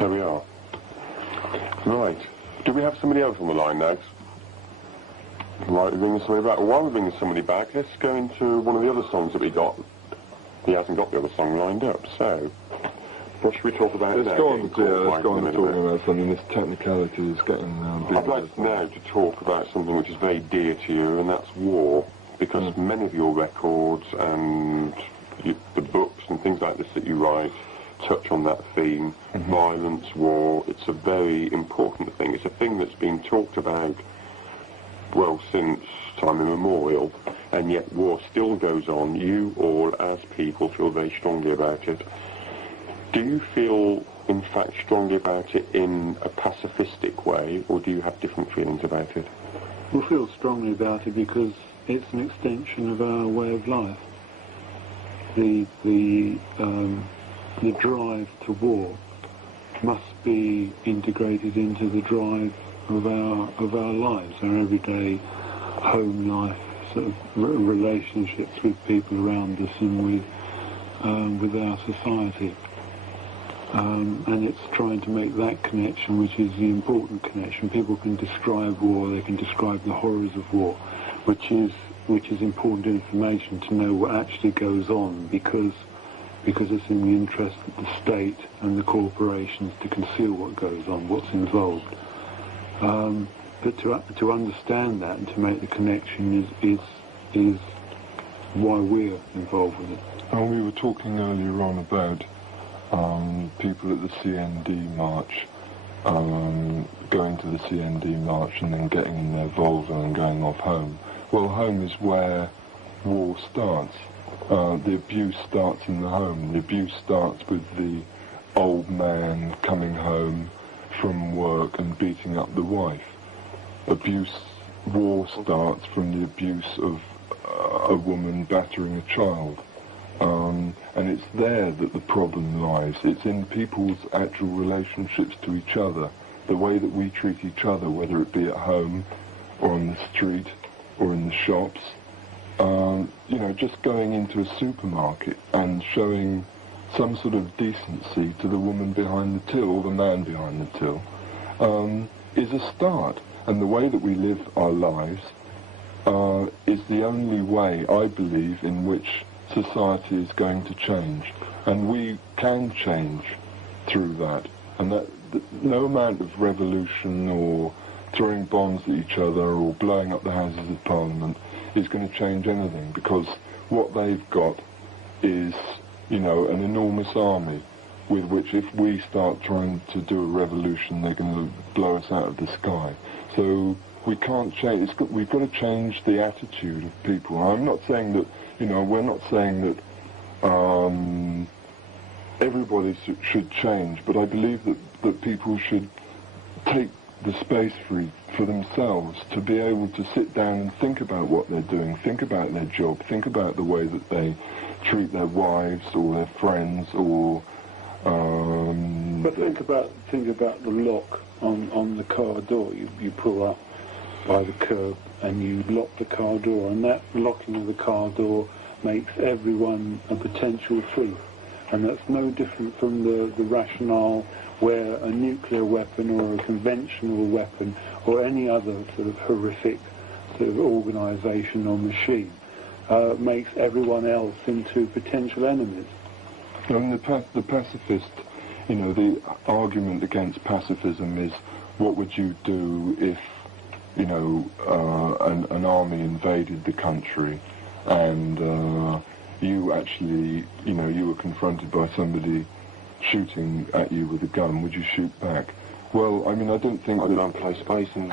There we are. Right. Do we have somebody else on the line now? Right, we're bringing somebody back. Well, while we're bringing somebody back, let's go into one of the other songs that we got. He hasn't got the other song lined up, so what should we talk about now? Let's go on to talking about something. This technicality is getting... I'd like now to talk about something which is very dear to you, and that's war, because many of your records and the books and things like this that you write touch on that theme, violence, war. It's a very important thing. It's a thing that's been talked about, well, since time immemorial, and yet war still goes on. You all, as people, feel very strongly about it. Do you feel, in fact, strongly about it in a pacifistic way, or do you have different feelings about it? We feel strongly about it because it's an extension of our way of life. The drive to war must be integrated into the drive of our lives, our everyday home life, sort of relationships with people around us and with our society. And it's trying to make that connection, which is the important connection. People can describe war, they can describe the horrors of war, which is important information to know what actually goes on, because it's in the interest of the state and the corporations to conceal what goes on, what's involved. But to understand that and to make the connection is why we're involved with it. And we were talking earlier on about people at the CND march, going to the CND march and then getting in their Volvo and going off home. Well, home is where war starts. The abuse starts in the home. The abuse starts with the old man coming home from work and beating up the wife. War starts from the abuse of a woman battering a child. And it's there that the problem lies. It's in people's actual relationships to each other, the way that we treat each other, whether it be at home or on the street or in the shops. Just going into a supermarket and showing some sort of decency to the woman behind the till or the man behind the till is a start. And the way that we live our lives is the only way, I believe, in which society is going to change. And we can change through that. And that no amount of revolution or throwing bombs at each other or blowing up the Houses of Parliament is going to change anything, because what they've got is, an enormous army with which, if we start trying to do a revolution, they're going to blow us out of the sky. So we can't change. We've got to change the attitude of people. I'm not saying that, we're not saying that everybody should change, but I believe that people should take the space for themselves to be able to sit down and think about what they're doing, think about their job, think about the way that they treat their wives or their friends or... But think about the lock on the car door. You pull up by the curb and you lock the car door, and that locking of the car door makes everyone a potential thief. And that's no different from the rationale where a nuclear weapon or a conventional weapon or any other sort of horrific sort of organisation or machine makes everyone else into potential enemies. And the pacifist, the argument against pacifism is, what would you do if, an army invaded the country and you actually, you were confronted by somebody shooting at you with a gun? Would you shoot back? Well, I don't think I'd run play space and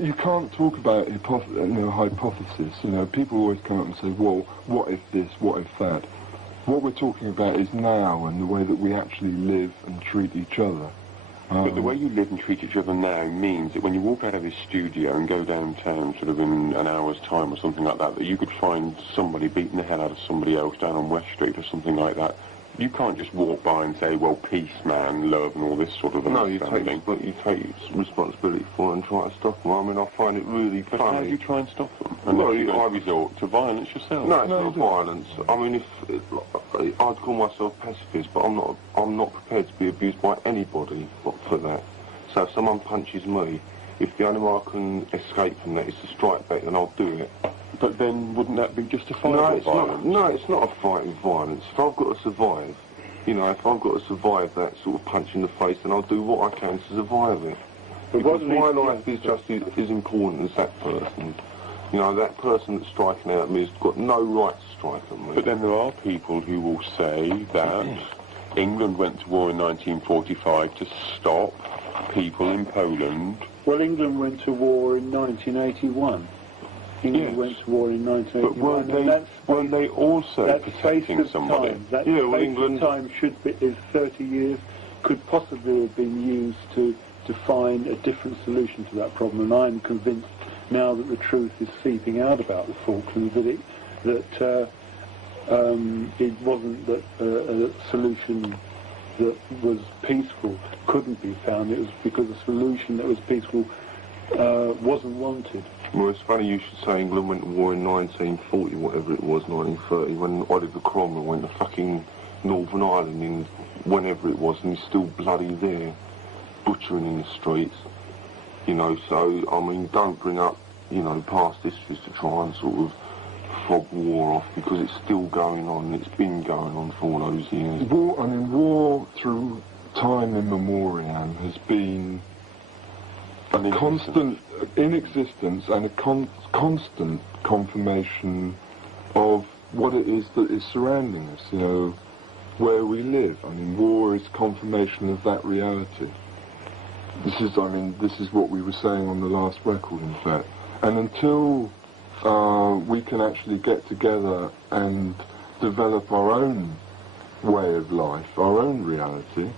you can't talk about hypothesis. People always come up and say, well, what if this, what if that? What we're talking about is now and the way that we actually live and treat each other. But the way you live and treat each other now means that when you walk out of this studio and go downtown sort of in an hour's time or something like that, that you could find somebody beating the hell out of somebody else down on West Street or something like that You can't just walk by and say, well, peace, man, love, and all this sort of No, you understanding. take responsibility for it and try to stop them. I mean, I find it really But funny. how do you try and stop them? Unless you resort to violence yourself. No, it's not violence. I mean, I'd call myself pacifist, but I'm not prepared to be abused by anybody for that. So if someone punches me, if the only way I can escape from that is to strike back, then I'll do it. But then wouldn't that be justifiable violence? No, it's not a fight with violence. If I've got to survive, if I've got to survive that sort of punch in the face, then I'll do what I can to survive it. Because my life is just as important as that person. That person that's striking at me has got no right to strike at me. But then there are people who will say that England went to war in 1945 to stop people in Poland. Well, England went to war in 1981. England went to war in 1981. But weren't they also protecting somebody? England time is 30 years, could possibly have been used to find a different solution to that problem. And I'm convinced now that the truth is seeping out about the Falklands that it wasn't that a solution that was peaceful couldn't be found. It was because a solution that was peaceful wasn't wanted. Well, it's funny you should say England went to war in 1940, whatever it was, 1930, when Oliver Cromwell went to fucking Northern Ireland in whenever it was, and he's still bloody there, butchering in the streets. So, I mean, don't bring up, past histories to try and sort of fob war off, because it's still going on, and it's been going on for all those years. War through time immemorial has been a constant in existence and a constant confirmation of what it is that is surrounding us, where we live. I mean, war is confirmation of that reality. This is what we were saying on the last record, in fact. And until we can actually get together and develop our own way of life, our own reality,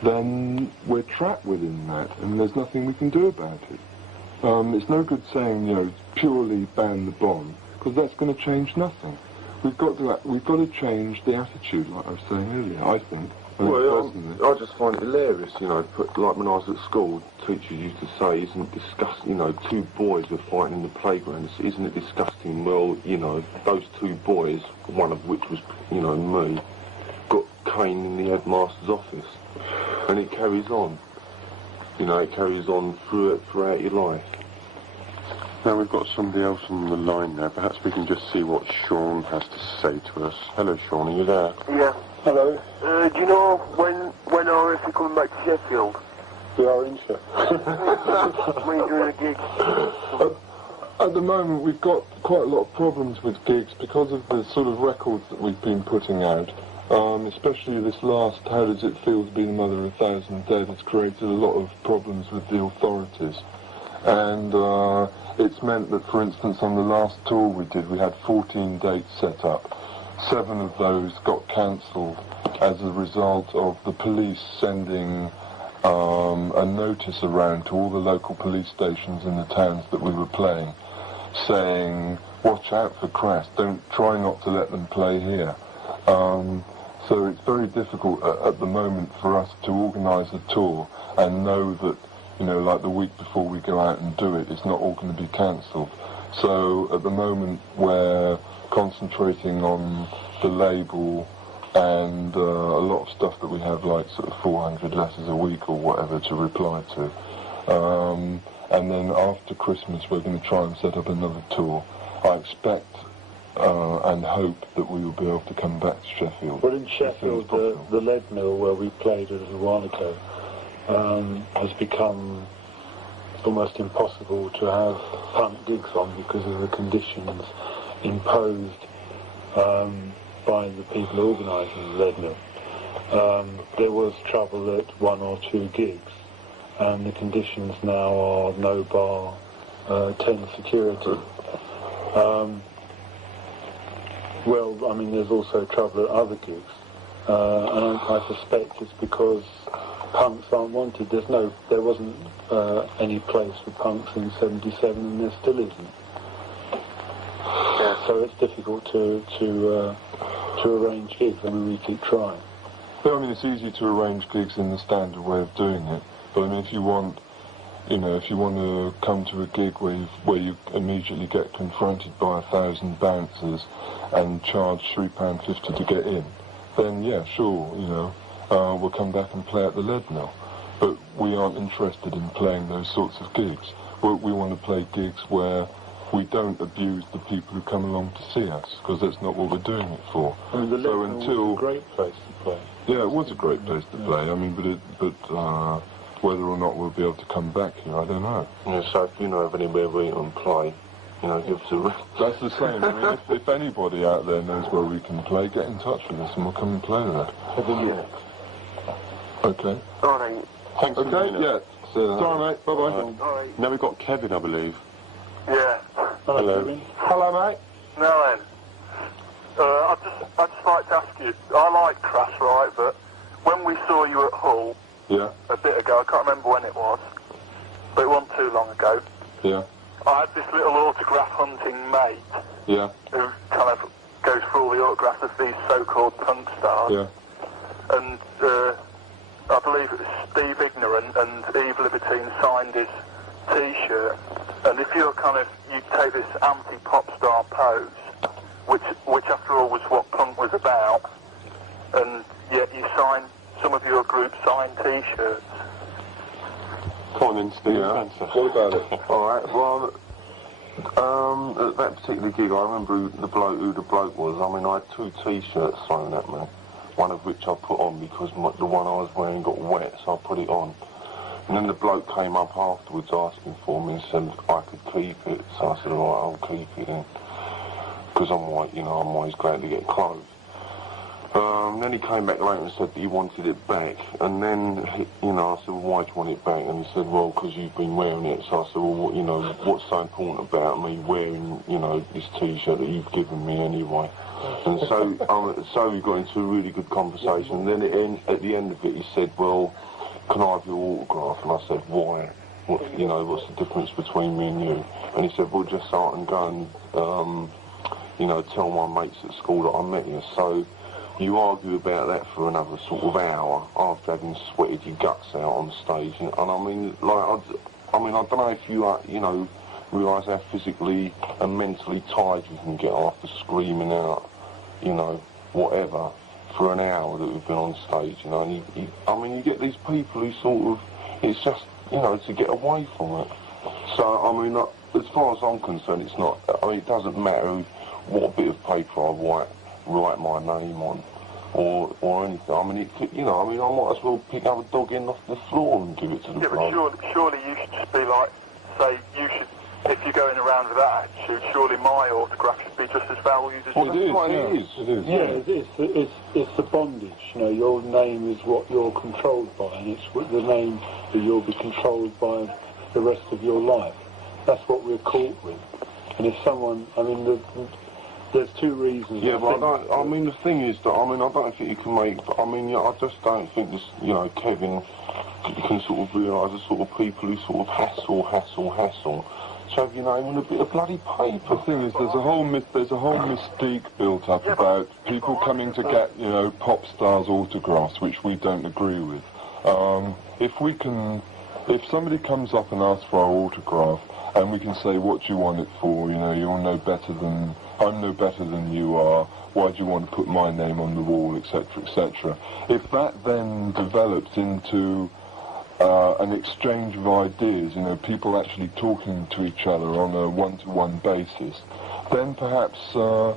then we're trapped within that, and there's nothing we can do about it. It's no good saying, purely ban the bomb, because that's going to change nothing. We've got to change the attitude, like I was saying earlier, I think. I just find it hilarious, like when I was at school, teachers used to say, isn't it disgusting, two boys were fighting in the playground, isn't it disgusting? Well, those two boys, one of which was, me, got caned in the headmaster's office. And it carries on. It carries on throughout your life. Now we've got somebody else on the line now. Perhaps we can just see what Sean has to say to us. Hello, Sean, are you there? Yeah. Hello. Do you know when RF are coming back to Sheffield? We are in Sheffield. When you're doing a gig? At the moment, we've got quite a lot of problems with gigs because of the sort of records that we've been putting out. Especially this last, How Does It Feel to Be the Mother of a Thousand Dead, has created a lot of problems with the authorities. And it's meant that, for instance, on the last tour we did, we had 14 dates set up. 7 of those got cancelled as a result of the police sending a notice around to all the local police stations in the towns that we were playing, saying, watch out for Crass, try not to let them play here. So it's very difficult at the moment for us to organise a tour and know that, like the week before we go out and do it, it's not all going to be cancelled. So at the moment we're concentrating on the label and a lot of stuff that we have, like sort of 400 letters a week or whatever to reply to. And then after Christmas we're going to try and set up another tour. I expect and hope that we will be able to come back to Sheffield. Well, in Sheffield, the lead mill where we played a little while ago has become almost impossible to have punk gigs on because of the conditions imposed by the people organising the lead mill. There was trouble at 1 or 2 gigs, and the conditions now are no bar, 10 security. Well, I mean, there's also trouble at other gigs, and I suspect it's because punks aren't wanted. There wasn't any place for punks in '77, and there still isn't. So it's difficult to arrange gigs. I mean, we keep trying. But I mean, it's easy to arrange gigs in the standard way of doing it. But I mean, if you want, if you want to come to a gig where you immediately get confronted by 1,000 bouncers and charge £3.50 to get in, then yeah, sure, we'll come back and play at the Lead Mill. But we aren't interested in playing those sorts of gigs. We want to play gigs where we don't abuse the people who come along to see us, because that's not what we're doing it for. I mean, the Lead Mill was a great place to play. Yeah, it was a great place to play. I mean, but whether or not we'll be able to come back here, I don't know. Yeah, so if you know of anywhere we can play, give us a ring. That's the same. I mean, if anybody out there knows where we can play, get in touch with us and we'll come and play there. Yeah. Okay. All right. Thanks. Okay, yeah. Sorry, mate. Bye-bye. All right. Now we've got Kevin, I believe. Yeah. Hello. Kevin. Hello, mate. Now then, I'd just like to ask you, I like Crass, right, but when we saw you at Hull Yeah, a bit ago, I can't remember when it was, but it wasn't too long ago, yeah, I had this little autograph hunting mate yeah, who kind of goes for all the autographs of these so-called punk stars, yeah. and I believe it was Steve Ignorant and Eve Libertine signed his T-shirt, and if you take this anti-pop star pose, which after all was what punk was about, and yet you signed, some of your group signed T-shirts. Come on in, Steve. Yeah. Spencer. What about it? All right, well, at that particular gig, I remember who the bloke was. I mean, I had 2 T-shirts thrown at me, one of which I put on because the one I was wearing got wet, so I put it on. And then the bloke came up afterwards asking for me and said I could keep it. So I said, all right, I'll keep it then. Because I'm white, I'm always glad to get clothes. Then he came back later and said that he wanted it back. And then, I said, well, why do you want it back? And he said, well, because you've been wearing it. So I said, well, what's so important about me wearing, this T-shirt that you've given me anyway? And so we got into a really good conversation. And then at the end of it, he said, well, can I have your autograph? And I said, why? What's the difference between me and you? And he said, well, just so I can go and, tell my mates at school that I met you. So you argue about that for another sort of hour after having sweated your guts out on stage. And I mean, I don't know if you, realise how physically and mentally tired you can get after screaming out, whatever, for an hour that we've been on stage, and you get these people who sort of, it's just, to get away from it. So, as far as I'm concerned, it's not, it doesn't matter what bit of paper I write my name on, or anything. I might as well pick up a dog in off the floor and give it to the bloke. But surely you should just be like, say, if you're going around with that attitude, surely my autograph should be just as valued as Well, yours. it is. Yeah, it's the bondage. Your name is what you're controlled by, and it's the name that you'll be controlled by the rest of your life. That's what we're caught with. And if someone, there's 2 reasons. Yeah, but the thing is that, I don't think you can make, I just don't think this, Kevin, you can sort of realise the sort of people who sort of hassle. So have your name on a bit of bloody paper. The thing is, there's a whole mystique built up about people coming to get, pop stars' autographs, which we don't agree with. If somebody comes up and asks for our autograph, and we can say, what do you want it for? I'm no better than you are. Why do you want to put my name on the wall, etc., etc. If that then develops into an exchange of ideas, people actually talking to each other on a one-to-one basis, then perhaps the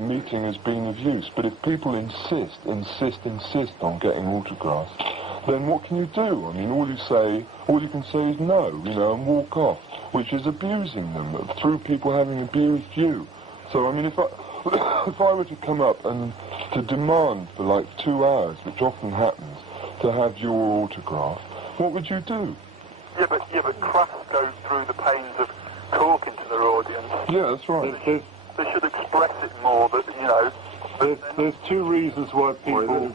meeting has been of use. But if people insist on getting autographs, then what can you do? All you can say is no, and walk off, which is abusing them through people having abused you. So, if I were to come up and to demand for like 2 hours, which often happens, to have your autograph, what would you do? Yeah, but Crass goes through the pains of talking to their audience. Yeah, that's right. They should express it more, but, There's 2 reasons why people...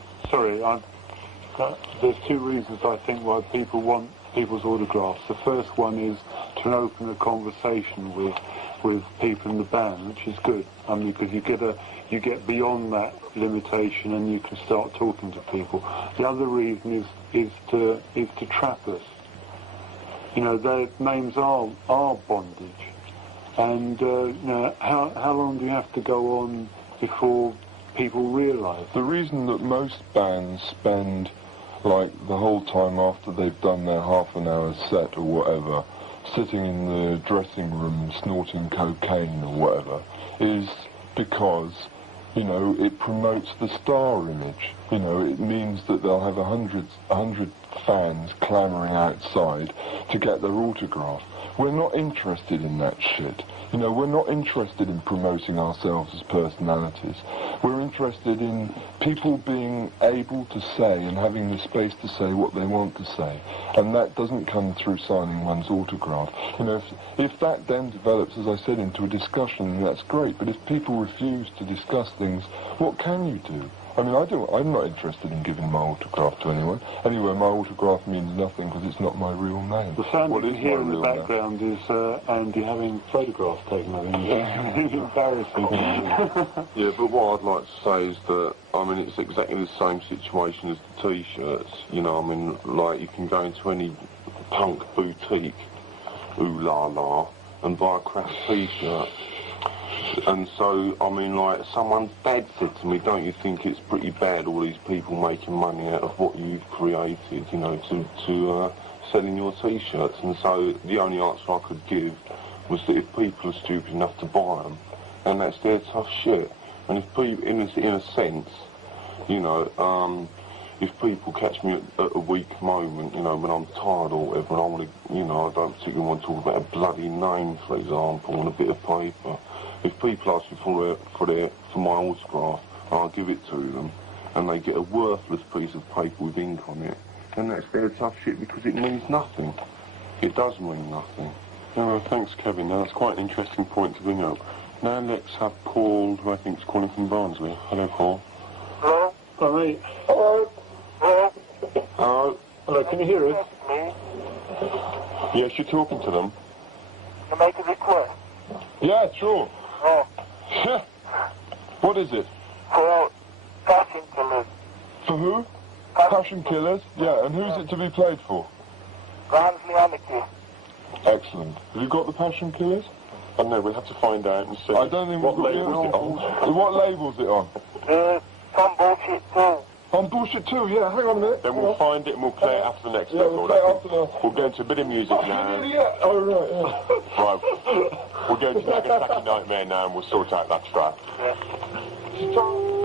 There's 2 reasons, I think, why people want people's autographs. The first one is to open a conversation with people in the band, which is good. I mean, because you get beyond that limitation and you can start talking to people. The other reason is to trap us. You know, their names are bondage, and you know, how long do you have to go on before people realise? The reason that most bands spend like the whole time after they've done their half an hour set or whatever, sitting in the dressing room snorting cocaine or whatever, is because, you know, it promotes the star image. You know, it means that they'll have 100 fans clamouring outside to get their autograph. We're not interested in that shit. You know, we're not interested in promoting ourselves as personalities. We're interested in people being able to say and having the space to say what they want to say. And that doesn't come through signing one's autograph. You know, if that then develops, as I said, into a discussion, that's great. But if people refuse to discuss things, what can you do? I mean, I'm not interested in giving my autograph to anyone. Anyway, my autograph means nothing because it's not my real name. The sound you hear in the background is Andy having photographs taken of him. It's embarrassing. Yeah, but what I'd like to say is that, I mean, it's exactly the same situation as the T-shirts. You know, I mean, like, you can go into any punk boutique, ooh la la, and buy a Crass T-shirt. And so, I mean, like, someone's dad said to me, don't you think it's pretty bad, all these people making money out of what you've created, you know, to selling your T-shirts? And so the only answer I could give was that if people are stupid enough to buy them, then that's their tough shit. And if people, in a sense, you know, if people catch me at a weak moment, you know, when I'm tired or whatever, and I want to, you know, I don't particularly want to talk about a bloody name, for example, on a bit of paper. If people ask me for my autograph, I'll give it to them, and they get a worthless piece of paper with ink on it, then that's their tough shit because it means nothing. It does mean nothing. Oh, thanks, Kevin. Now, that's quite an interesting point to bring up. Now let's have Paul, who I think is calling from Barnsley. Hello, Paul. Hello? Hello, mate. Hello? Hello? Hello. Hello, can you hear us? Me? Yes, you're talking to them. To make a request? Yeah, sure. Oh, What is it? for Passion Killers. For who? Passion Killers? Yeah, and who's it to be played for? Barnsley Anarchist. Excellent. Have you got the Passion Killers? I don't know, we'll have to find out and see. I don't think what we've got label is it on. What label's it on? Some bullshit too. On Bullshit 2, yeah, hang on a minute. Then we'll find it and we'll play it after the next Yeah, we'll record. play I it think. after the... We'll go into a bit of music now. Yeah, oh, right, yeah. Right. We'll go to Nagasaki Nightmare now and we'll sort out that track. Yeah.